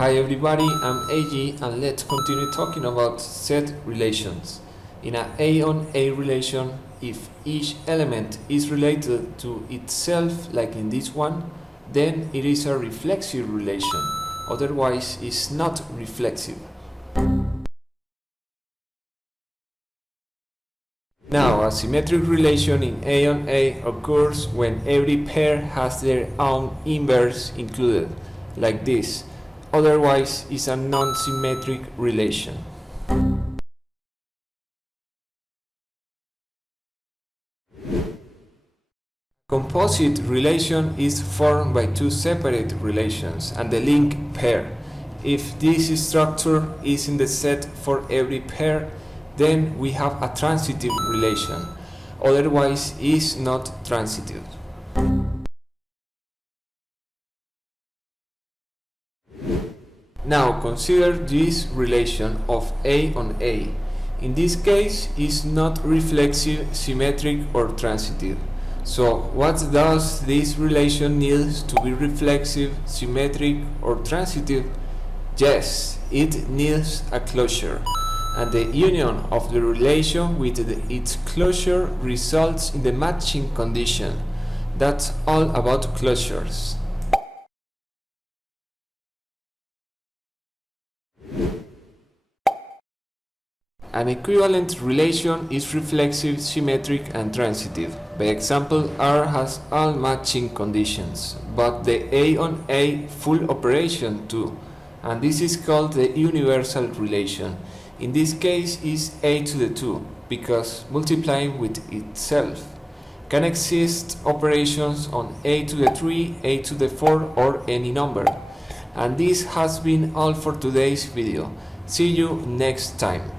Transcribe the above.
Hi everybody, I'm AG and let's continue talking about set relations. In an A-on-A relation, if each element is related to itself, like in this one, then it is a reflexive relation, otherwise it's not reflexive. Now, a symmetric relation in A-on-A occurs when every pair has their own inverse included, like this. Otherwise, it's a non-symmetric relation. Composite relation is formed by two separate relations and the link pair. If this structure is in the set for every pair, then we have a transitive relation. Otherwise, it's not transitive. Now consider this relation of A on A. In this case, it's not reflexive, symmetric or transitive. So what does this relation need to be reflexive, symmetric or transitive? Yes, it needs a closure. And the union of the relation with its closure results in the matching condition. That's all about closures. An equivalent relation is reflexive, symmetric and transitive. By example, R has all matching conditions, but the A on A full operation too, and this is called the universal relation. In this case is A to the 2, because multiplying with itself. Can exist operations on A to the 3, A to the 4 or any number. And this has been all for today's video. See you next time.